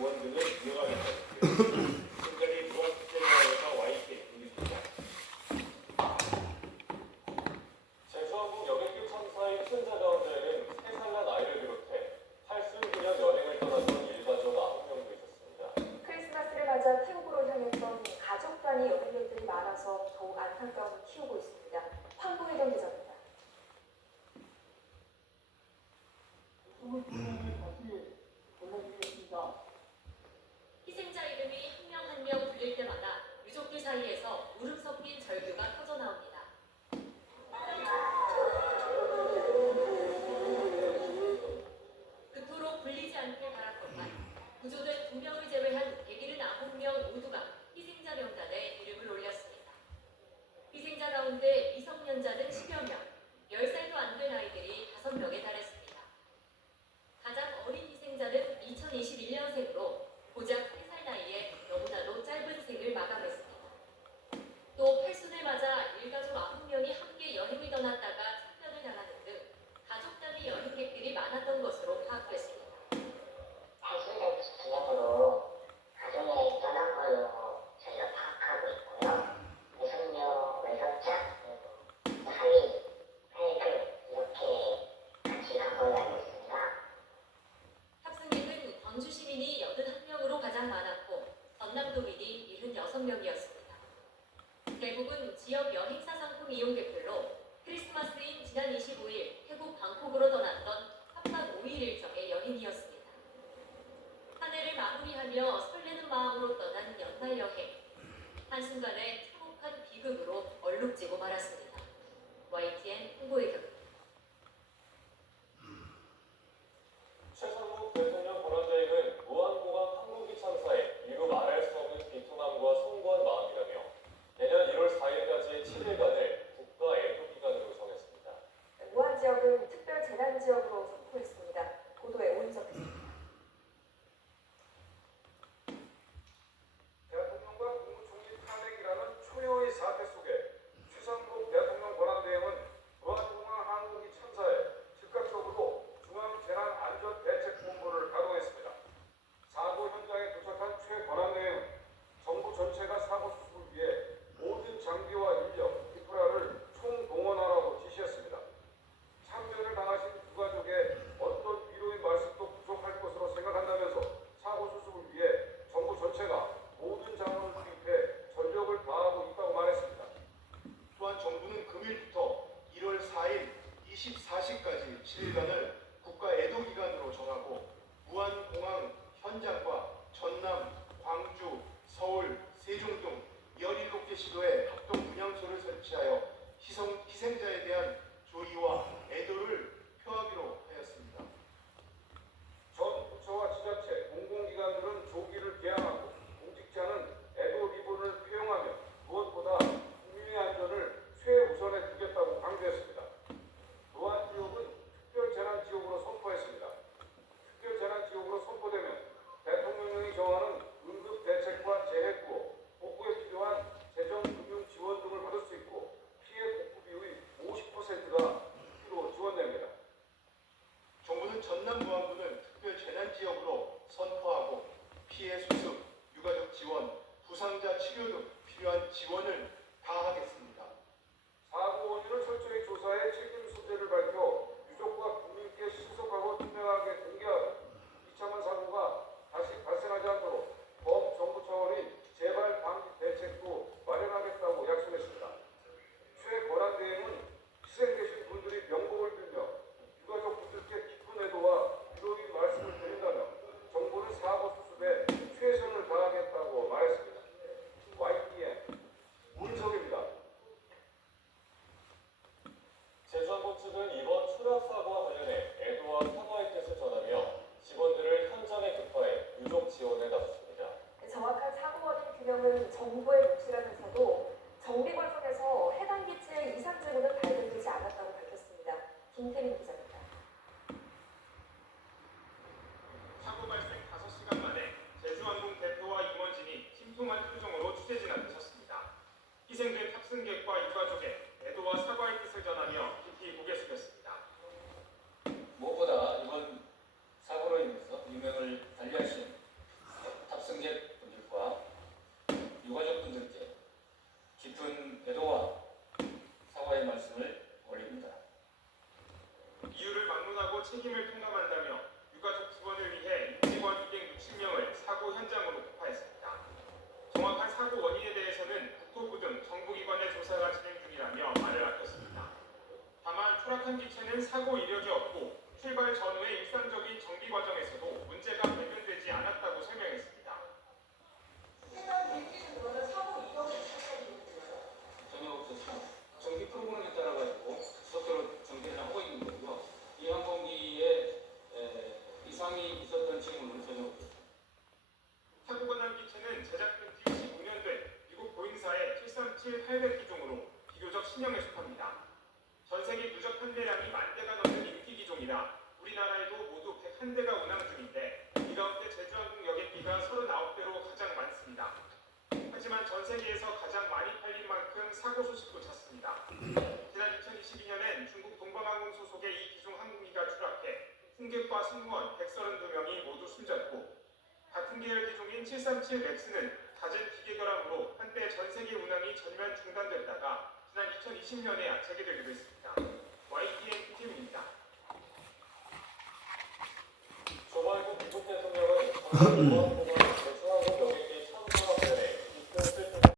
지원 등을 이어가겠다는데요. 지금까지 무한국제공항에서 YK 김기수입니다. 제주항공 여객기 참사의 희생자 가운데에는 3살 난 아이를 비롯해 89년 여행을 떠났던 일가족 9명도 있었습니다. 크리스마스를 맞아 태국으로 향했던 가족 단위 여행객들이 많아서 더욱 안타까움을 키우고 있습니다. 황보혜경 기자입니다. 희생자 이름이 한 명 한 명 불릴 때마다 유족들 사이에서 울음 섞인 절규가 터져 나옵니다. 그토록 불리지 않길 바랐건만 구조된 2명을 제외한 179명 모두가 희생자 명단에 이름을 올렸습니다. 희생자 가운데 미성년자는 10여 명, 10살도 안 된 아이들이 5명에 달했습니다. 가장 어린 희생자는 2021년생으로 고작 3살 나이에 너무나도 짧은 생을 마감했습니다. 또 팔순을 맞아 일가족 9명이 함께 여행을 떠났다가 참변을 당하는 등 가족 단위 여행객들이 많았던 것으로 파악됐습니다. 팔순을 기념으로 가족여행 떠난 걸로 저희가 파악하고 있고요. 미성년, 외손자, 그리고 사위, 팔들 이렇게 같이 간 걸로 알고 있습니다. 탑승객은 광주 시민이 81명으로 가장 많았고 전남도민이 76명이었습니다. 대부분 지역 여행사 상품 이용객들로 크리스마스인 지난 25일 태국 방콕으로 떠났던 3박 5일 일정의 여행이었습니다. 한 해를 마무리하며 설레는 마음으로 떠난 연말 여행. 한순간에 참혹한 비극으로 얼룩지고 말았습니다. YTN 홍보혜경입니다. 최상국 대통령 권한대행은 무한공항 항공기 참사에 이루 말할 수 없는 비통함과 송구한 마음이라며 내년 1월 4일까지의 7일간을 국가 애도기간으로 정했습니다. 무한 지역은 특별 재난 지역으로 선포했습니다. 보도에 오인석 기자입니다. 대통령과 국무총리 탄핵이라는 초유의 사태 속에 최상국 대통령 권한대행은 무한공항 항공기 참사에 즉각적으로 중앙재난안전대책본부를 가동했습니다. 사고 현장에 도착한 최 권한대행은 정부 전체가 사고 수습을 위해 모든 장비와 인력, 인프라를 총동원하라고 지시했습니다. 참변을 당하신 유가족의 어떤 위로의 말씀도 부족할 것으로 생각한다면서 사고 수습을 위해 정부 전체가 모든 자원을 투입해 전력을 다하고 있다고 말했습니다. 또한 정부는 금일부터 1월 4일 24시까지 7일간을 국가 애도기간으로 정하고 무한공항 현장과 전남, 광주, 서울, 세종 등 17개 시도에 합동 분향소를 설치하여 희생자에 대한 조의와 애도를 표하기로 하였습니다. 전 부처와 지자체, 공공기관들은 조기를 개항하고 공직자는 애도 리본을 표용하며 무엇보다 국민의 안전을 최우선에 두겠다고 강조했습니다. 무한지역은 특별재난지역으로 선포했습니다. 특별재난지역으로 선포되면 대통령령이 정하는 응급대책과 재해구호, 복구에 필요한 재정, 금융 지원 등을 받을 수 있고 피해 복구 비율이 50%가 필요 지원됩니다. 정부는 전남 무안군을 특별재난지역으로 선포하고 피해 수습, 유가족 지원, 부상자 치료 등 필요한 지원을 다하겠습니다. 사고 원인을 철저히 조사해 책임 소재를 밝혀 유족과 국민께 신속하고 투명하게 공개하고 이참한 사고가 다시 발생하지 않도록 범정부 차원의 재발 방지 대책도 마련하겠다고 약속했습니다. 최 권한대행은 희생되신 분들이 명복을 빌며 유가족분들께 깊은 애도와 위로의 말씀을 드린다며 정부는 사고 수습에 최선을 다하겠다고 말했습니다. YTN 문석입니다. 제주항공 측은 이번 추락 사고와 관련해 애도와 사과의 뜻을 전하며 직원들을 현장에 급파해 유족 지원에 나섰습니다. 정확한 사고 원인 규명은 정부의 몫이라면서도 정비 과정에서 해당 기체의 이상 징후는 발견되지 않았다고 밝혔습니다. 김태민 기자입니다. 사고 발생 5시간 만에 제주항공 대표와 임원진이 심통한 표정으로 취재진을 나섰습니다. 희생된 탑승객과 유가족의 애도와 사과의 뜻을 전하며 깊이 고개 숙였습니다. 무엇보다 이번 사고로 인해서 유명을 달리하신 책임을 통감한다며 유가족 지원을 위해 임직원 260명을 사고 현장으로 폭파했습니다. 정확한 사고 원인에 대해서는 국토부 등 정부기관의 조사가 진행 중이라며 말을 아꼈습니다. 다만 추락한 기체는 사고 이력이 없고 출발 전후의 일상적인 정비 과정에서도 문제가 발견되지 않았다고 설명했습니다. 전혀 없었죠. 정비 프로그램에 따라 가지고 지속적으로 정비를 하고 있는 거고요. 이 항공기에 이상이 있었던 징후는 전혀 없었습니다. 사고가 난 기체는 제작된 뒤 15년 된 미국 보잉사의 737-800 기종으로 비교적 신형에 속합니다. 전 세계 누적 판매량이 10,000대가 넘는 인기 기종이라 우리나라에도 모두 101대가 운항 중인데 이 가운데 제주항공 여객기가 39대로 가장 많습니다. 하지만 전 세계에서 가장 많이 팔린 만큼 사고 소식도 잦습니다. 지난 2022년엔 중국 동방항공 소속의 이 기종 항공기가 추락해 승객과 승무원 132명이 모두 숨졌고 같은 계열 기종인 737 맥스는 낮은 기계 결함으로 한때 전 세계 운항이 전면 중단됐다가 지난 2020년에 재개되기도 했습니다. YTN 팀입니다. 조 바이든 미국 대통령은